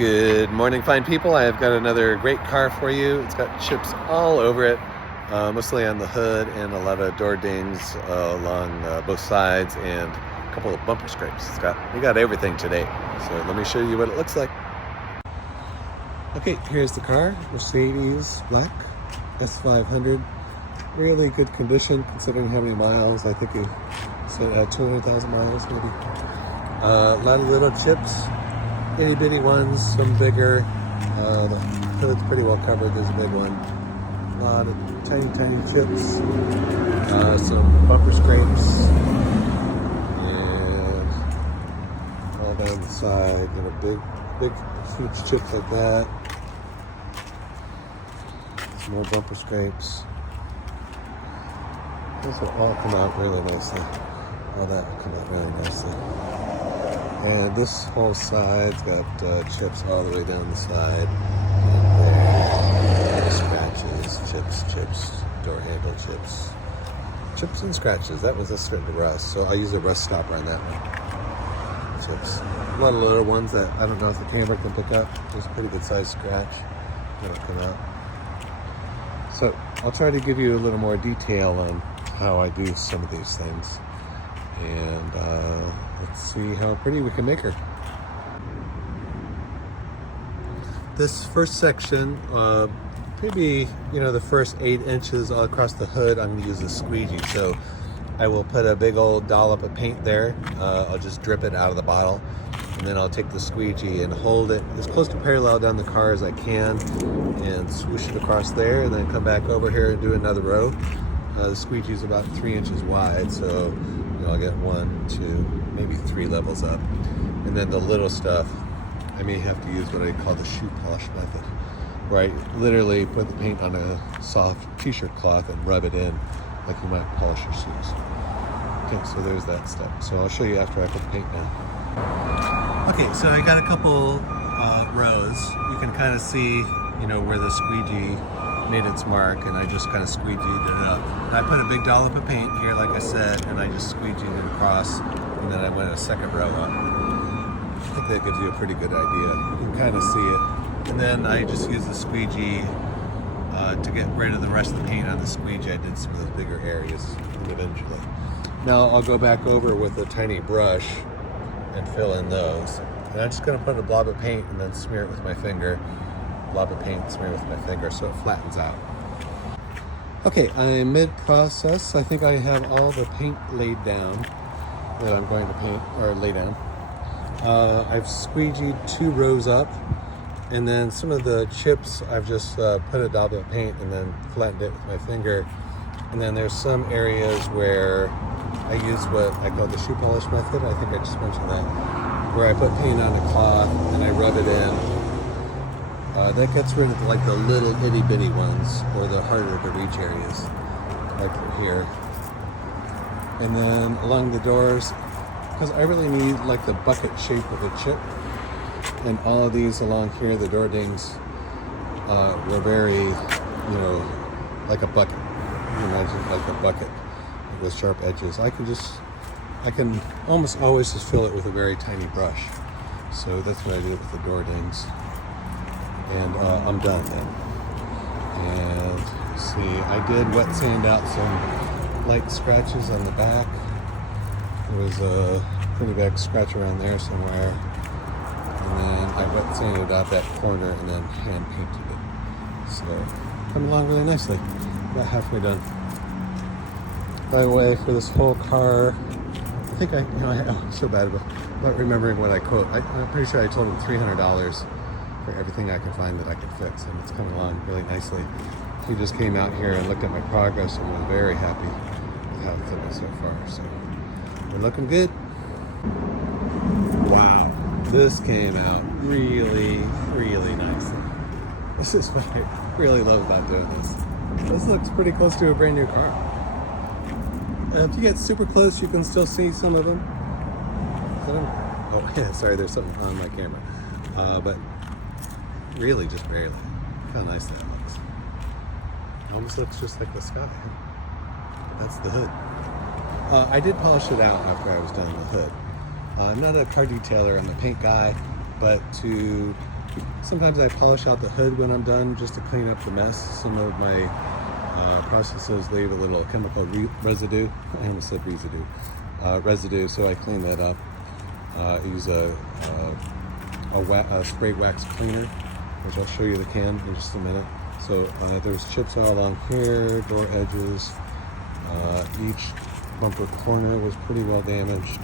Good morning, fine people. I have got another great car for you. It's got chips all over it, mostly on the hood, and a lot of door dings along both sides, and a couple of bumper scrapes. We got everything today. So let me show you what it looks like. Okay, here's the car. Mercedes black S500. Really good condition considering how many miles. I think it said 200,000 miles maybe. A lot of little chips. Itty bitty ones, some bigger. The hood's pretty well covered. There's a big one. A lot of tiny chips. Some bumper scrapes. And all down the side. Little big, huge chips like that. Some more bumper scrapes. Those will all come out really nicely. All that will come out really nicely. And this whole side's got chips all the way down the side. And there, scratches, chips, door handle chips and scratches. That was just starting to rust, so I'll use a rust stopper on that one. Chips. A lot of little ones that I don't know if the camera can pick up. There's a pretty good sized scratch that'll come out. So I'll try to give you a little more detail on how I do some of these things. And let's see how pretty we can make her. This first section, maybe the first 8 inches all across the hood, I'm going to use a squeegee. So I will put a big old dollop of paint there. I'll just drip it out of the bottle, and then I'll take the squeegee and hold it as close to parallel down the car as I can, and swoosh it across there, and then come back over here and do another row. The squeegee is about 3 inches wide, so I'll get 1, 2, maybe 3 levels up. And then the little stuff, I may have to use what I call the shoe polish method, where I literally put the paint on a soft t-shirt cloth and rub it in like you might polish your shoes. Okay, so there's that step. So I'll show you after I put the paint down. Okay, so I got a couple rows. You can kind of see, where the squeegee made its mark, and I just kind of squeegeed it up. And I put a big dollop of paint here, like I said, and I just squeegeed it across, and then I went a second row up. I think that gives you a pretty good idea. You can kind of see it. And then I just used the squeegee to get rid of the rest of the paint on the squeegee. I did some of those bigger areas individually. Now I'll go back over with a tiny brush and fill in those. And I'm just going to put a blob of paint and then smear it with my finger. Blob of paint, smear with my finger so it flattens out. Okay, I'm mid-process. I think I have all the paint laid down that I'm going to paint, or lay down. I've squeegeed 2 rows up, and then some of the chips I've just put a dab of paint and then flattened it with my finger. And then there's some areas where I use what I call the shoe polish method. I think I just mentioned that, where I put paint on a cloth and I rub it in. That gets rid of like the little itty bitty ones, or the harder to reach areas, like here. And then along the doors, because I really need like the bucket shape of a chip. And all of these along here, the door dings, were very, like a bucket. You imagine like a bucket with sharp edges. I can almost always just fill it with a very tiny brush. So that's what I did with the door dings. And I'm done then. And see, I did wet sand out some light scratches on the back. There was a pretty big scratch around there somewhere. And then I wet sanded out that corner and then hand painted it. So coming along really nicely. About halfway done. By the way, for this whole car, I think I'm so bad about remembering what I quote. I'm pretty sure I told him $300 for everything I could find that I could fix, and it's coming along really nicely. He just came out here and looked at my progress and was very happy with how it's looking so far. So we're looking good. Wow, this came out really nicely. This is what I really love about doing this. This looks pretty close to a brand new car. If you get super close, you can still see some of them. Oh yeah, sorry, there's something on my camera. But really just barely. How nice that looks. It almost looks just like the sky. That's the hood. I did polish it out after I was done with the hood. I'm not a car detailer, I'm a paint guy, but to Sometimes I polish out the hood when I'm done just to clean up the mess. Some of my processes leave a little chemical residue. I almost said residue, so I clean that up. I use a spray wax cleaner, which I'll show you the can in just a minute. So there's chips all along here, door edges. Each bumper corner was pretty well damaged.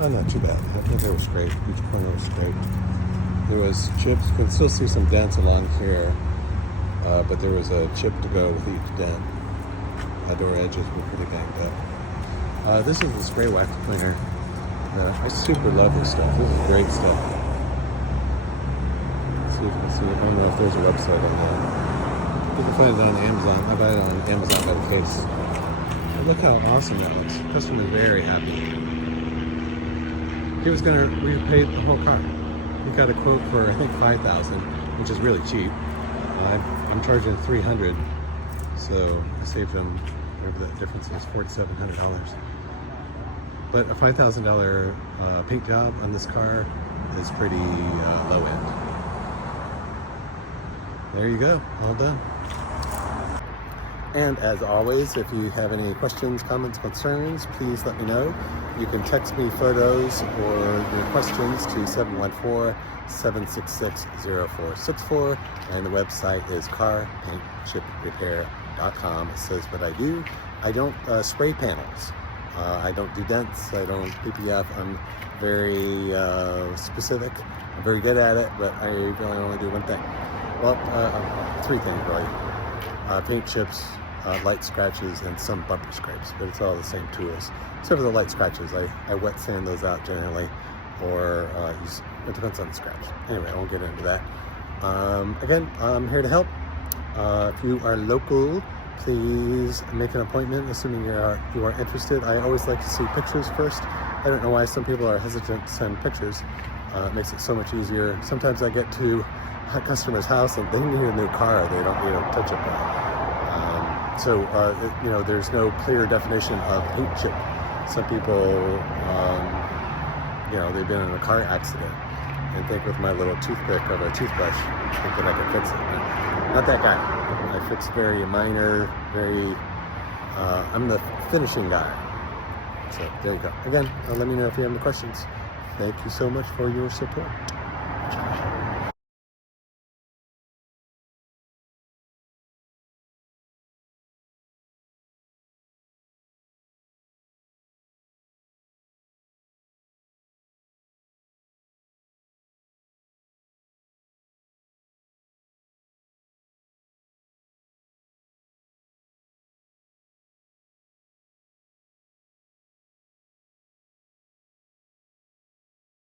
Not too bad. I think they were scraped. Each corner was scraped. There was chips. You can still see some dents along here, but there was a chip to go with each dent. The door edges were pretty banged up. This is the spray wax cleaner. I super love this stuff. This is great stuff. Let's see if you can see it. I don't know if there's a website on that. You can find it on Amazon. I buy it on Amazon by the case. But look how awesome that looks. The customer is very happy. He was going to repay the whole car. He got a quote for I think $5,000, which is really cheap. I'm charging $300, so I saved him whatever that difference is, $4,700. But a $5,000 paint job on this car is pretty low end. There you go, all done. And as always, if you have any questions, comments, concerns, please let me know. You can text me photos or your questions to 714-766-0464. And the website is carpaintchiprepair.com. It says what I do. I don't spray panels. I don't do dents. I don't PPF. I'm very specific. I'm very good at it, but I really only do one thing. Well, three things really. Paint chips, light scratches, and some bumper scrapes, but it's all the same tools. Except for the light scratches, I wet sand those out generally, or it depends on the scratch. Anyway, I won't get into that. Again, I'm here to help. If you are local, please make an appointment, assuming you are interested. I always like to see pictures first. I don't know why some people are hesitant to send pictures. It makes it so much easier. Sometimes I get to a customer's house and they need a new car. They don't need a touch-up car. There's no clear definition of paint chip. Some people, they've been in a car accident and think with my little toothpick of a toothbrush, think that I can fix it. Not that guy. I fix very minor, I'm the finishing guy. So there you go. Again, let me know if you have any questions. Thank you so much for your support.